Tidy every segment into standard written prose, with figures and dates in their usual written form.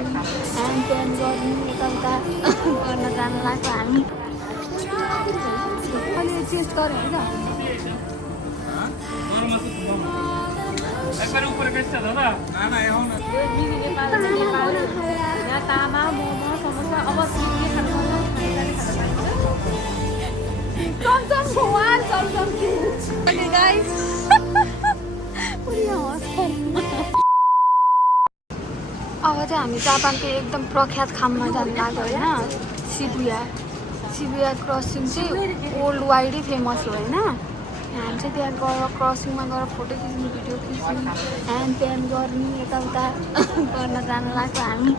Hand गर्नु यताउता गर्न जानु लाग्यो हामी अहिले चेन्ज गऱ्यो होइन तामा मोमो समोसा अब अब चाहिँ हामी जापानको एकदम प्रख्यात खाममा जानु लाग्यो होइन शिबुया क्रसिङ चाहिँ वर्ल्ड वाइडै फेमस हो होइन हामी चाहिँ त्यहाँ गएर क्रसिङमा गएर फोटो खिच्नु भिडियो खिच्नु ह्यान्ड प्यान गर्नु यताउता गर्न जानु लाग्यो हामी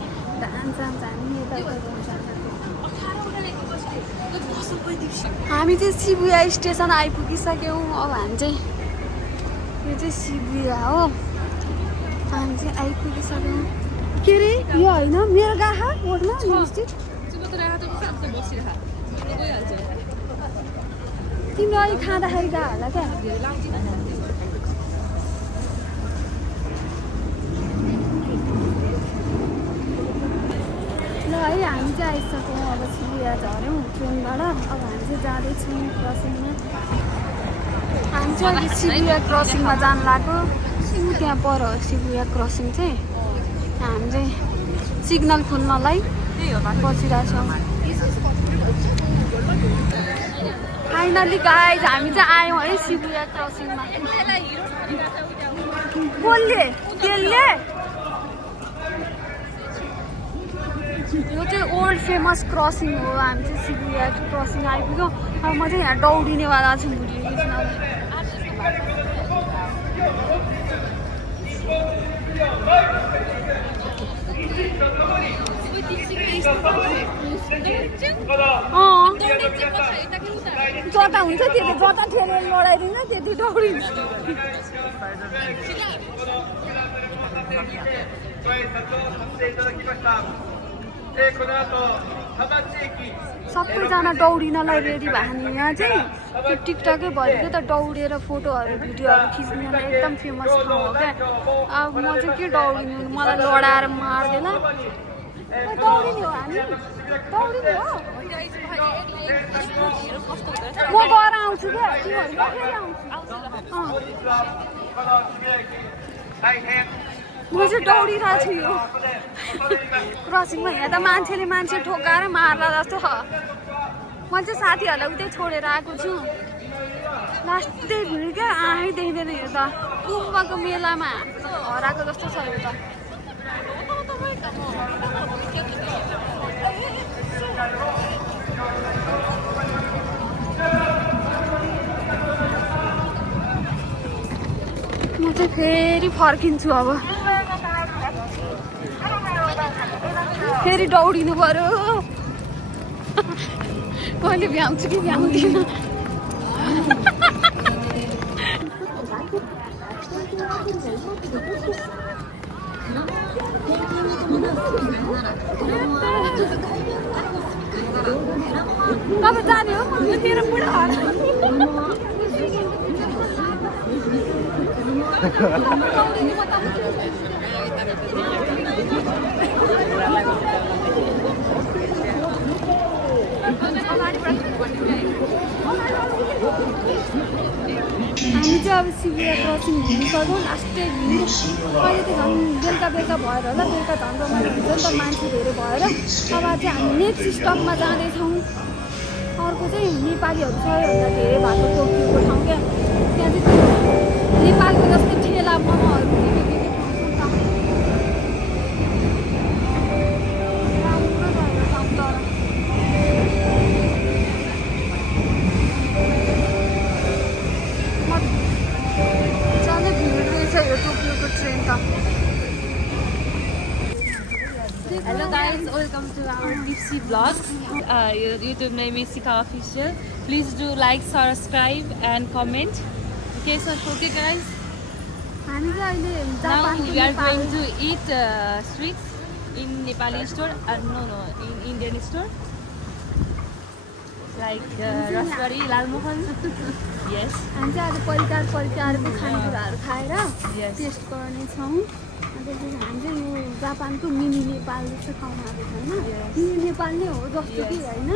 हामी चाहिँ शिबुया स्टेसन आइपुगिसक्यौँ अब हामी चाहिँ यो चाहिँ शिबुया हो हामी चाहिँ आइपुगिसक्यौँ के अरे यो होइन मेरो गाहा ओर्मा तिम्रो अहिले खाँदाखेरि गएको होला क्या ल है हामी चाहिँ आइसक्यौँ अब शिबुया झऱ्यौँ ट्रेनबाट अब हामी चाहिँ जाँदैछौँ क्रसिङमा हामी चाहिँ अहिले शिबुया क्रसिङमा जानु लाग्यो त्यहाँ पर हो शिबुया क्रसिङ चाहिँ हामी चाहिँ सिग्नल खोल्नलाई बसिरहेको छौँ फाइनली गाइज हामी चाहिँ आयौँ है शिबुया क्रसिङमा कसले त्यसले यो चाहिँ ओल्ड फेमस क्रसिङ हो हामी चाहिँ शिबुया क्रसिङ आइपुग्यौँ अब म चाहिँ यहाँ दौडिनेवाला छु भिडियो खिच्न जता हुन्छ त्यति जता ठेलेर लडाइदिन्छ त्यति दौडिन्छ सबैजना दौडिनलाई रेडी भएको नि यहाँ चाहिँ त्यो टिकटकै भरिको त दौडेर फोटोहरू भिडियोहरू खिच्नेलाई एकदम फेमस ठाउँ हो क्या अब म चाहिँ के दौडिनु मलाई लडाएर मार्दैन दौडिने हो हामी दौडिने हो म गएर आउँछु क्या तिमीहरू फेरि आउँछु म चाहिँ दौडिरहेको छु यो क्रसिङमा यहाँ त मान्छेले मान्छे ठोकाएर मार्ला जस्तो छ म चाहिँ साथीहरूलाई उतै छोडेर आएको छु लास्टै भिड क्या आँखै देख्दैन यो त कुम्भको मेलामा हराएको जस्तो छ यो त म चाहिँ फेरि फर्किन्छु अब फेरि दौडिनु पर्यो कहिले भ्याउँछु कि भ्याउँदिनँ तपाईँ जाने हो मेरो बुढा हामी चाहिँ अब शिबुया क्रसिङ घुमिसक्यौँ लास्टै भिड अहिले त झन् बेलुका बेलुका भएर होला बेलुका झन् रमाइलो हुन्छ नि त मान्छे धेरै भएर अब चाहिँ हामी नेक्स्ट स्टपमा जाँदैछौँ अर्को चाहिँ नेपालीहरू सबैभन्दा धेरै भएको टोकियोको ठाउँ क्या त्यहाँ चाहिँ नेपालको जस्तै ठेला मोमोहरू Hello guys, welcome to our Dipsy vlog. Your YouTube name is Sika Official. Please do like, subscribe and comment. Okay, so okay guys. Now we are going to eat sweets in Nepali store. No, in Indian store. Like raspberry, lalmohan. Yes. हामी चाहिँ आज परिकार परिकारको खानेकुराहरू खाएर test गर्नेछौँ त्यसपछि हामी चाहिँ यो जापानको मिनी नेपाल जस्तो खाउन आएको छ होइन मिनी नेपाल नै हो जस्तो कि होइन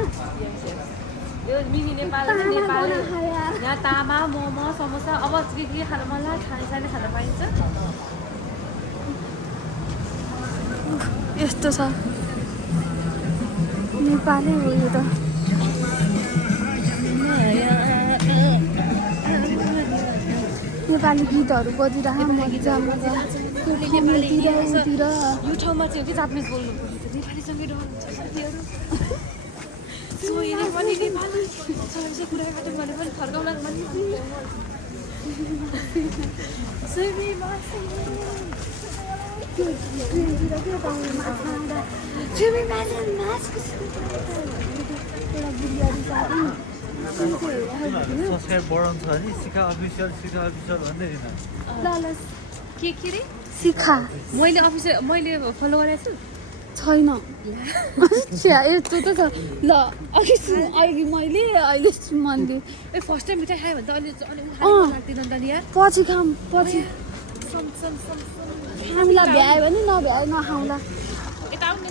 यो मिनी नेपाल नेपाल यहाँ तामा मोमो समोसा अब के खान मन लाग्छ खाने खान पाइन्छ यस्तो छ नेपालै हो यो त नेपाली गीतहरू बजिरहेको मजा मजा यो ठाउँमा चाहिँ हो कि जापानिज बोल्नु नेपालीसँगै रहन्छ साथीहरू सोहिले पनि नेपाली सरले कुरा गर्दै भने पनि फर्काउला भन्ने सब्सक्राइब बढाउनु छ नि शिखा अफिसियल भन्दै दिन ल के रे शिखा मैले फलो गरेको छु छैन यस्तो त छ ल अघि मैले अहिले मैले ए फर्स्ट टाइम मिठाई खायो भने त अलि लाग्दैन नि त नि यार पछि खाऊँ पछि सम हामीलाई भ्यायो भने नभ्यायो नखाउँला यता आउने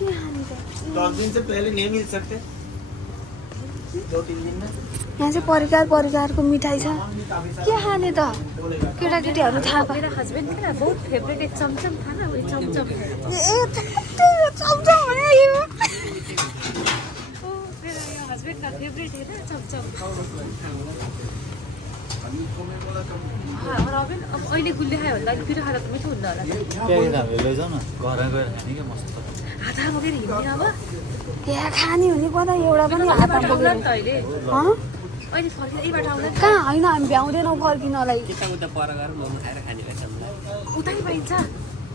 के खाने त 10 दिन से पहले नहीं मिल सकते 2-3 दिन में यहाँ चाहिँ परिकारको मिठाई छ के खाने त केटाकेटीहरू थाहा पाए मेरा हस्बैंड का बहुत फेवरेट है चमचम था ना वही चमचम चमचम भने यो ओ मेरा हस्बैंड का फेवरेट है ना चमचम हाँ रबिन अब अहिले गुलियो खायो भने त अलिक पिरो खाएर त मिठो हुन्न होला त्यही हामीले लैजाउँ न घर गएर खाने क्या मस्त हाता बोकेर हिँड्ने अब यहाँ खाने हुने पर्दा एउटा पनि हात आउला नि त अहिले हँ अहिले फर्केर यहीबाट आउला नि कहाँ होइन हामी भ्याउँदैनौँ फर्किनलाई उता पर गएर मोमो खाएर खाने रहेछ उता नि पाइन्छ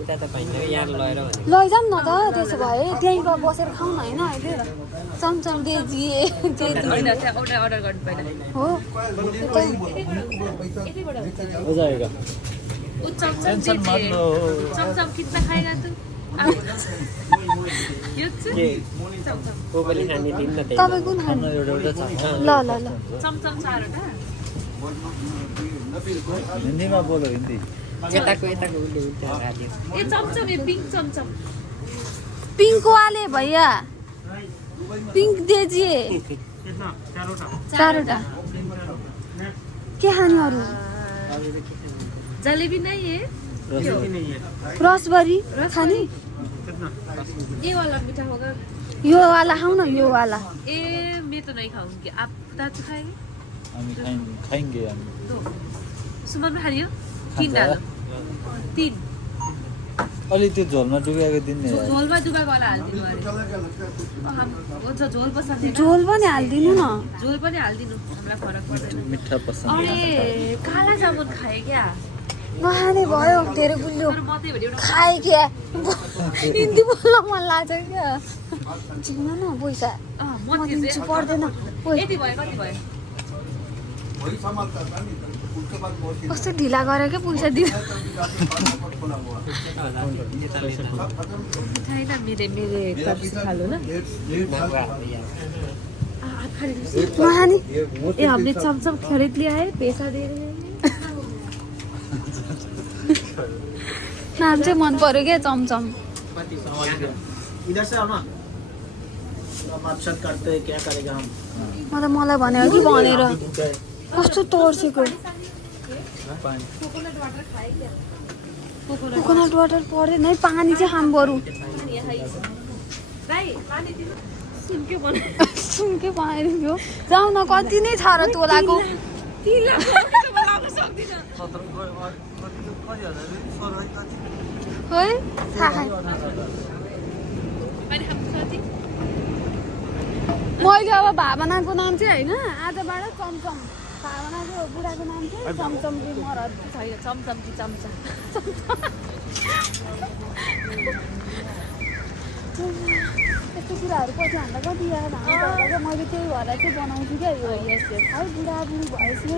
उता त पाइन्छ यहाँ लगेर भने लैजाऊँ न त त्यसो भए त्यहीँ बसेर खाउँ न होइन अहिले चमचम देजिए होइन त्यहाँ अर्डर गर्नु पाइन हो हो जाएगा वो चमचम चमचम कितना खाएगा तू यो चाहिँ चमचम को पनि खाने दिन न त्यही तपाईँ कुन खानु एउटा छ ल ल ल चमचम 4वटा हिन्दीमा बोलो हिन्दी यताको उसले उल्टा हाल्यो ए चमचम ये पिंक चमचम पिङ्क वाले भैया पिङ्क देजिए चारवटा के खाने अरू जलेबी नहीं है रसबरी खाने ये वाला मीठा होगा यो वाला खाऊ न यो वाला ए मैं तो नहीं खाऊंगी आप दाजु खाएंगे हामी खाइंगे हामी दो सुमन में खाने हो 3 डालो 3 अलि त्यो झोलमा डुबाएको दिने झोलमा डुबाएको वाला हालिदिनु अरे हुन्छ झोल पसन्द झोल पनि हालिदिनु न झोल पनि हालिदिनु हामीलाई फरक पर्दैन मिठा पसन्द अरे काला जामुन खाए क्या नखाने भयो धेरै गुलियो तर मात्रै भने एउटा खाए क्या हिन्दी बोल्न मन लाग्छ क्या चिन्न न पैसा म दिन्छु पर्दैन यति भयो कति भयो कस्तो ढिला गरेर क्या पैसा दिनु छैन मेरे तर्सी खालो ना नखाने ये हमने चमचम खरीद लिया है पैसा दे रहे हैं नाम चाहिँ मन पर्यो क्या चमचम इधर से आओ ना अब आप सब करते हैं क्या करेगा हम मलाई भन्यो कि भनेर कस्तो तर्सेको कोकोनट वाटर पर्दैन है पानी चाहिँ खानु बरु सुनकै बनाइदियो जाउँ न कति नै छ र तोलाको है थाहा मैले अब भावनाको नाम चाहिँ होइन आजबाट चमचम भावनाको बुढाको नाम चाहिँ चमचम मरद छैन चमचम कि चम्चा यस्तो कुराहरू पछि हामीलाई कति याद आउँछ मैले त्यही भएर चाहिँ बनाउँछु क्या यो है बुढाबुढी भएपछि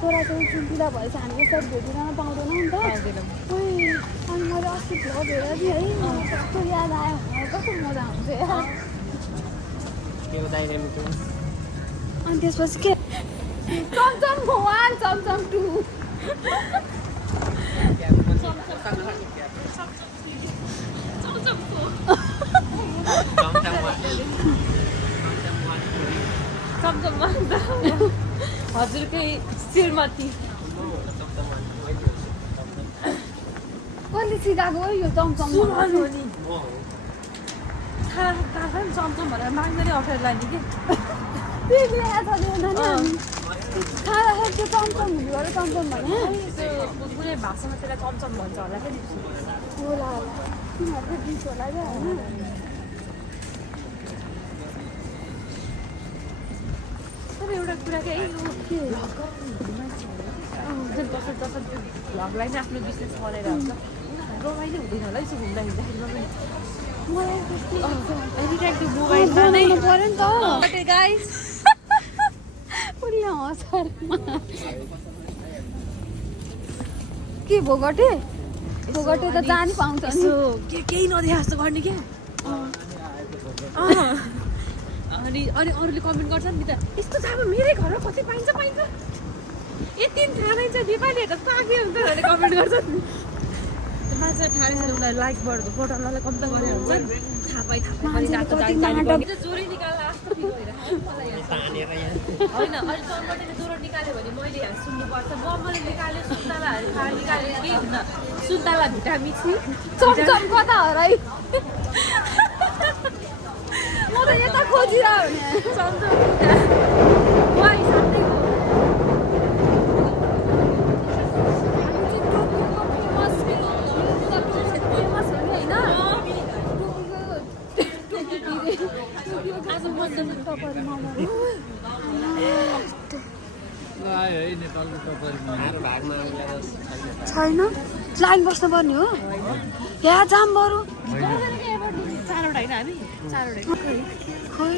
छोराछोरी ठुल्ठुला भएपछि हामी यसरी भेटिरहन पाउँदैन नि त खोइ अनि मैले अस्ति भ्लग हेरेर थिएँ है कस्तो याद आयो कस्तो मजा आउँछ यार अनि त्यसपछि के चमचम 1 चमचम 2 चमचममा हजुरकै शिरमाथि कसले सिकाएको हो यो चमचम खाना चमचम भनेर माग्दै अप्ठ्यारो लाग्ने कि त्यही ल्याएको छ नि हामी खाँदाखेरि त्यो चमचम हुनेबाट चमचम भने कुनै भाषामा त्यसलाई चमचम भन्छ होला क्या होला तिनीहरूको डिस होला क्या होइन तर एउटा कुरा के यो के भ्लगलाई नै आफ्नो बिजनेस बनाएर हुन्छ रमाइलो हुँदैन होला यसो घुम्दा हिँड्दाखेरि मलाई त्यस्तै एनी टाइम त्यो मोबाइलमा नै पऱ्यो नि त ओके गाइस उसले हँसारमा के भोगटे भोगटे त जानी पाउँछ नि केही नदेखा जस्तो गर्ने क्या अनि अरूले कमेन्ट गर्छ नि त यस्तो चाहिँ अब मेरै घरमा कति पाइन्छ यति थाहा नै छ नेपालीहरू त पाके हुन्छ भनेर कमेन्ट गर्छ नि मान्छे थाहा छैन उनीहरू लाइक बटनलाई कम त गरेर हुन्छ नि थाहा पाइ जोरै निकाल्दा जस्तो फिल भइरहेको होइन अहिले चौबटीले ज्वरो निकाल्यो भने मैले यहाँ सुन्नुपर्छ मैले निकाल्यो सुन्तलाहरू निकाल्यो केही हुन्न सुन्तला भिटामिन सी चमचम कता हराइ म त यता खोजिरह चमचम वाइ साथैको छैन लाइन बस्नु पर्ने हो यहाँ जाम बरु चारवटा होइन हामी चारवटा खोइ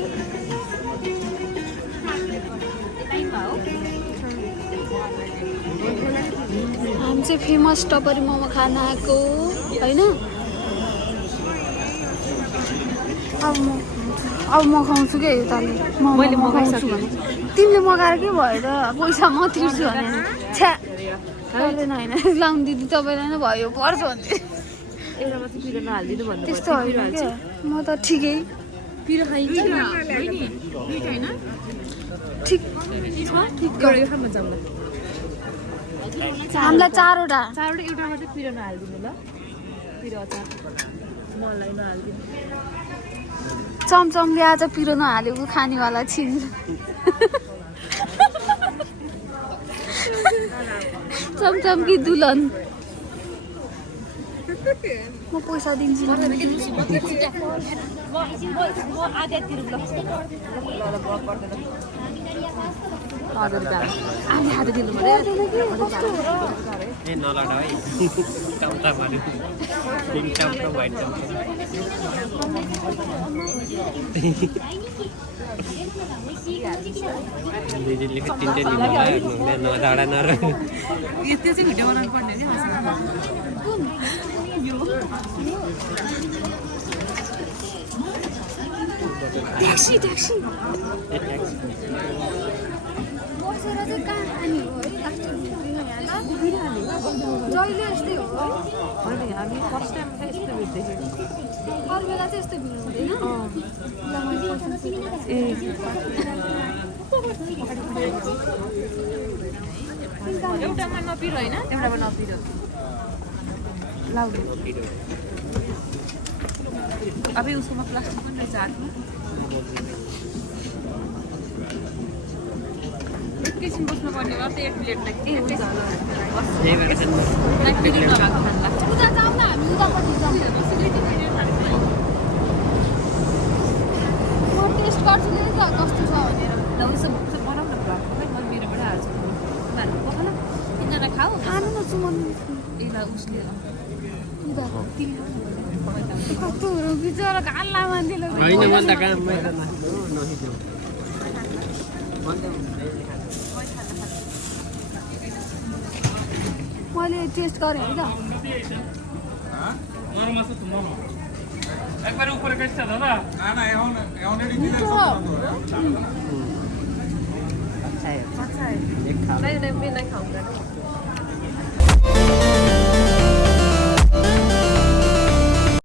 हामी चाहिँ फेमस टपरी मोमो खान आएको होइन अब म खुवाउँछु क्या यताले मैले मगाउँछु भने तिमीले मगाएर के भयो त पैसा म तिर्छु भने छ्या पर्दैन होइन लाउनु दिदी तपाईँलाई नै भयो पर्छ भने एउटा मात्रै पिरो नहालिदिनु भन्नु त्यस्तो होइन क्या म त ठिकै पिरो खाइन्छ ठिक ठिक हामीलाई चारवटा एउटा मात्रै पिरो नहालिदिनु ल पिरो अचार मलाई नहालिदिनु चमचमले आज पिरो नहालेको खानेवाला छिन् चमचम कि दुलन म पैसा दिन्छु हात दिनु त्यो चाहिँ भिडियो बनाउनु पर्ने ट्याक्सी ट्याक्सी बसेर चाहिँ कहाँ खाने हो है जहिले यस्तै हो होइन हामी फर्स्ट टाइम यस्तो भिड देख्यौँ अरू बेला चाहिँ यस्तो भिड हुँदैन एउटामा नपिरो होइन एउटामा नपिरो लाउनु अब उसकोमा प्लास्टिक पनि रहेछ हातमा एकैछिन बस्नुपर्ने भयो त एक प्लेटलाई के हुन्छ उता जाऊँ न हामी उतापट्टि जाऊँ म टेस्ट गर्छु नि त कस्तो छ भनेर ल उसो बनाऊ न भ्लगमै म मेरोबाट हाल्छु उनीहरू पख न तिनीहरूलाई खाऊ खानु न सुमन यसलाई उसले कस्तोहरू बिचरा काला मान्छेले मैले टेस्ट गरेँ है त একবার উপরে কাটছে দাদা না না এখন এখন এটি দিলে সব अच्छा है नहीं नहीं मैं नहीं खाऊंगा